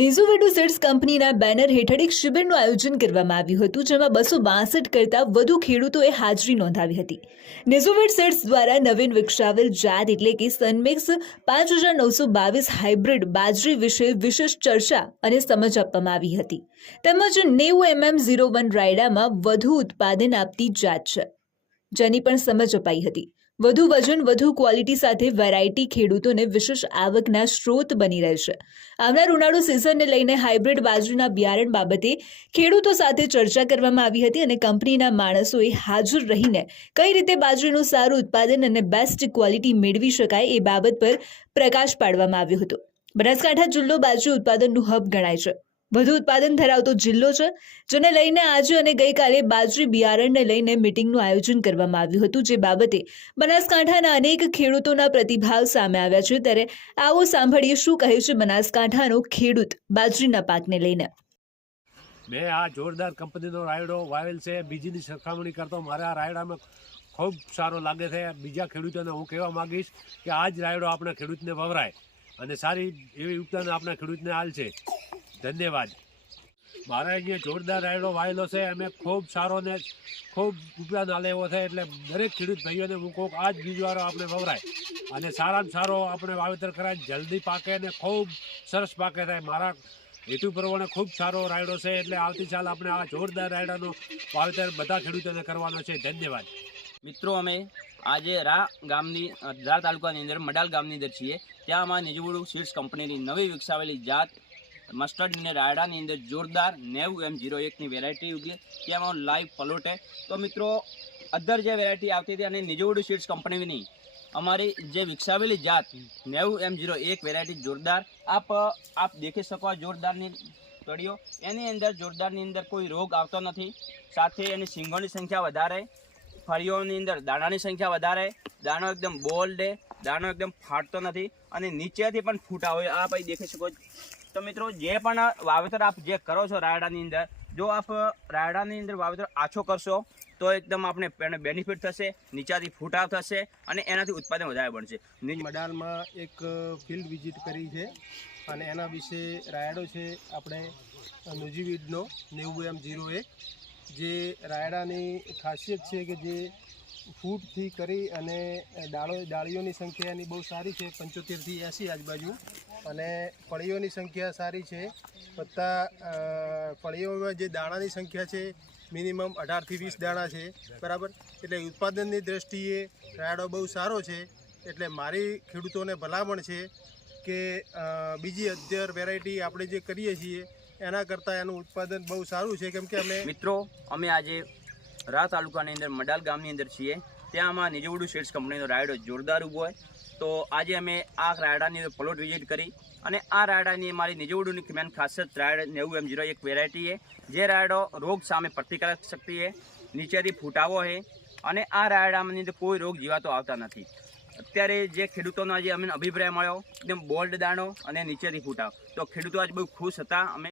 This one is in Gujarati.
નિઝોવેડો સીડ્સ કંપનીના બેનર હેઠળ એક શિબિરનું આયોજન કરવામાં આવ્યું હતું, જેમાં બસો બાસઠ કરતાં વધુ ખેડૂતોએ હાજરી નોંધાવી હતી. નિઝોવેડ સીડ્સ દ્વારા નવીન વિકસાવેલ જાત એટલે કે સનમિક્સ પાંચ હજાર નવસો બાવીસ હાઇબ્રિડ બાજરી વિશે વિશેષ ચર્ચા અને સમજ આપવામાં આવી હતી. તેમજ નેવું એમએમ ઝીરો વન રાયડામાં વધુ ઉત્પાદન આપતી જાત છે. જેની પણ સમજ અપાઈ હતી. વધુ વજન, વધુ ક્વોલિટી સાથે વેરાયટી ખેડૂતોને વિશેષ આવકના સ્ત્રોત બની રહેશે. આવનાર ઉનાળુ સિઝનને લઈને હાઇબ્રિડ બાજરીના બિયારણ બાબતે ખેડૂતો સાથે ચર્ચા કરવામાં આવી હતી અને કંપનીના માણસોએ હાજર રહીને કઈ રીતે બાજરીનું સારું ઉત્પાદન અને બેસ્ટ ક્વોલિટી મેળવી શકાય એ બાબત પર પ્રકાશ પાડવામાં આવ્યો હતો. બનાસકાંઠા જિલ્લો બાજરી ઉત્પાદનનું હબ ગણાય છે. વધુ ઉત્પાદન ધરાવતો જિલ્લો છે, જેને લઈને આજે અને ગઈકાલે બાજરી બિયારણને લઈને મિટિંગનું આયોજન કરવામાં આવ્યું હતું, જે બાબતે બનાસકાંઠાના અનેક ખેડૂતોના પ્રતિભાવ સામે આવ્યા છે. ત્યારે આવો સાંભળીએ શું કહે છે બનાસકાંઠાનો ખેડૂત બાજરીના પાકને લઈને. મેં આ જોરદાર કંપનીનો રાયડો વાવેલ છે. બીજીની સરખામણી કરતો મારે આ રાયડામાં ખૂબ સારો લાગે છે. બીજા ખેડૂતોને હું કહેવા માંગીશ કે આ જ રાયડો આપણા ખેડૂતને વવરાય અને સારી એવી ઉત્પાદન આપણા ખેડૂતને હાલ છે. ધન્યવાદ. મારે અહીંયા જોરદાર રાયડો વાયેલો છે, અમે ખૂબ સારો ને ખૂબ ઉત્પાદન ના એવો છે, એટલે દરેક ખેડૂત ભાઈઓને હું કહું આ જ બીજવારો આપણે વવરાય. અને સારામાં સારો આપણે વાવેતર કરાય, જલ્દી પાકે ને ખૂબ સરસ પાકે થાય. મારા હેતુ પ્રમાણે ખૂબ સારો રાયડો છે, એટલે આવતી સાલ આપણે આ જોરદાર રાયડાનો વાવેતર બધા ખેડૂતોને કરવાનો છે. ધન્યવાદ. મિત્રો, અમે આજે રા ગામની રા તાલુકાની અંદર મડાલ ગામની અંદર છીએ. ત્યાં અમારા નિજવડું સીડ્સ કંપનીની નવી વિકસાવેલી જાત મસ્ટર્ડ ને રાયડાની અંદર જોરદાર નેવું એમ જીરો એકની વેરાયટી ઉગી. અમારો લાઈવ પલોટે તો મિત્રો, અધર જે વેરાયટી આવતી હતી અને નિજવડુ સીડ્સ કંપનીની અમારી જે વિકસાવેલી જાત, નેવું એમ જીરો એક વેરાયટી જોરદાર. આપ આપ દેખી શકો જોરદારની કડીઓ. એની અંદર, જોરદારની અંદર કોઈ રોગ આવતો નથી. સાથે એની સિંગોની સંખ્યા વધારે. ફળીઓની અંદર દાણાની સંખ્યા વધારે, દાણો એકદમ બોલ્ડ દાણો એકદમ ફાટતો નથી અને નીચેથી પણ ફૂટા હોય, આ ભાઈ દેખી શકો તો મિત્રો, જે પણ વાવેતર આપ જે કરો છો રાયડાની અંદર, જો આપ રાયડાની અંદર વાવેતર આછો કરશો, તો એકદમ આપણે બેનિફિટ થશે, નીચાથી ફૂટાવ થશે અને એનાથી ઉત્પાદન વધારે બનશે. મડાલમાં એક ફિલ્ડ વિઝિટ કરી છે અને એના વિશે રાયડો છે આપણે નુજીવીડનો નેવું એમ જીરો એક. જે રાયડાની ખાસિયત છે કે જે ફૂટથી કરી અને ડાળો ડાળીઓની સંખ્યા એની બહુ સારી છે, પંચોતેરથી એંસી આજુબાજુ. અને ફળીઓની સંખ્યા સારી છે પત્તા ફળીઓમાં જે દાણાની સંખ્યા છે, મિનિમમ અઢારથી વીસ દાણા છે, બરાબર? એટલે ઉત્પાદનની દ્રષ્ટિએ રાયડો બહુ સારો છે, એટલે મારી ખેડૂતોને ભલામણ છે કે બીજી અધ્યર વેરાયટી આપણે જે કરીએ છીએ એના કરતાં એનું ઉત્પાદન બહુ સારું છે, કેમ કે અમે મિત્રો, અમે આજે રા તાલુકાની અંદર મડાલ ગામની અંદર છીએ. ત્યાં આમાં નિજવડુ શેડ્સ કંપનીનો રાયડો જોરદાર ઊભો હોય. તો આજે અમે આ રાયડાની અંદર પ્લોટ વિઝિટ કરી અને આ રાયડાની મારી નિજવડુની મેન ખાસિયત રાયડ નેવું એમ જીરો એક વેરાયટી છે. જે રાયડો રોગ સામે પ્રતિકારક શક્તિ છે, નીચેથી ફૂટાવો છે અને આ રાયડામાંની અંદર કોઈ રોગ જીવાતો આવતા નથી. અત્યારે જે ખેડૂતોનો આજે અમને અભિપ્રાય મળ્યો, એકદમ બોલ્ડ દાણો અને નીચેથી ફૂટાવ. તો ખેડૂતો આજે બહુ ખુશ હતા. અમે